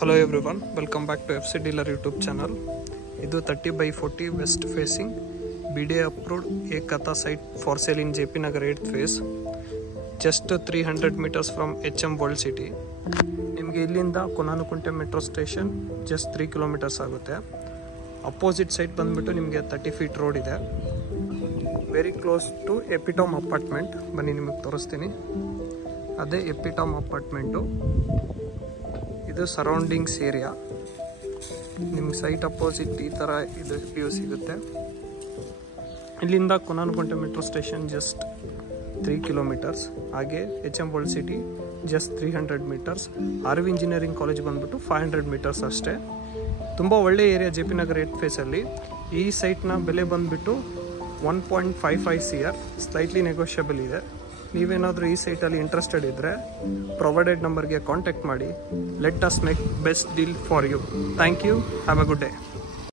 Hello everyone, welcome back to FC Dealer YouTube channel. Idu 30/40 west facing BDA approved Ekata site for sale in JP Nagar 8th phase. Just 300 meters from HM World City. ನಿಮಗೆ ಇಲ್ಲಿಂದ Konanakunte metro station just 3 kilometres ಆಗುತ್ತೆ. Opposite side ಬಂದ್ಬಿಟ್ಟು ನಿಮಗೆ 30 feet road ಇದೆ. Very close to Epitome apartment. ಬನ್ನಿ ನಿಮಗೆ ತೋರಿಸ್ತೀನಿ. ಅದೇ ಎಪಿಟಾಮ್ ಅಪಾರ್ಟ್ಮೆಂಟು. ಇದು ಸರೌಂಡಿಂಗ್ಸ್ ಏರಿಯಾ. ನಿಮ್ಗೆ ಸೈಟ್ ಅಪೋಸಿಟ್ ಈ ಥರ ಇದು ವ್ಯೂ ಸಿಗುತ್ತೆ. ಇಲ್ಲಿಂದ Konanakunte metro station just 3 kilometres. ಹಾಗೆ HM world city just 300 metres. RV engineering college ಬಂದ್ಬಿಟ್ಟು 500 ಮೀಟರ್ಸ್ ಅಷ್ಟೇ. ತುಂಬ ಒಳ್ಳೆ ಏರಿಯಾ JP ನಗರ್ 8th ಫೇಸಲ್ಲಿ. ಈ ಸೈಟ್ನ ಬೆಲೆ ಬಂದುಬಿಟ್ಟು 1.55 CR, ಸ್ಲೈಟ್ಲಿ ನೆಗೋಷಿಯಬಲ್ ಇದೆ. ನೀವೇನಾದರೂ ಈ ಸೈಟಲ್ಲಿ ಇಂಟ್ರೆಸ್ಟೆಡ್ ಇದ್ದರೆ ಪ್ರೊವೈಡೆಡ್ ನಂಬರ್ಗೆ ಕಾಂಟ್ಯಾಕ್ಟ್ ಮಾಡಿ. Let us make best deal for you. Thank you. Have a good day.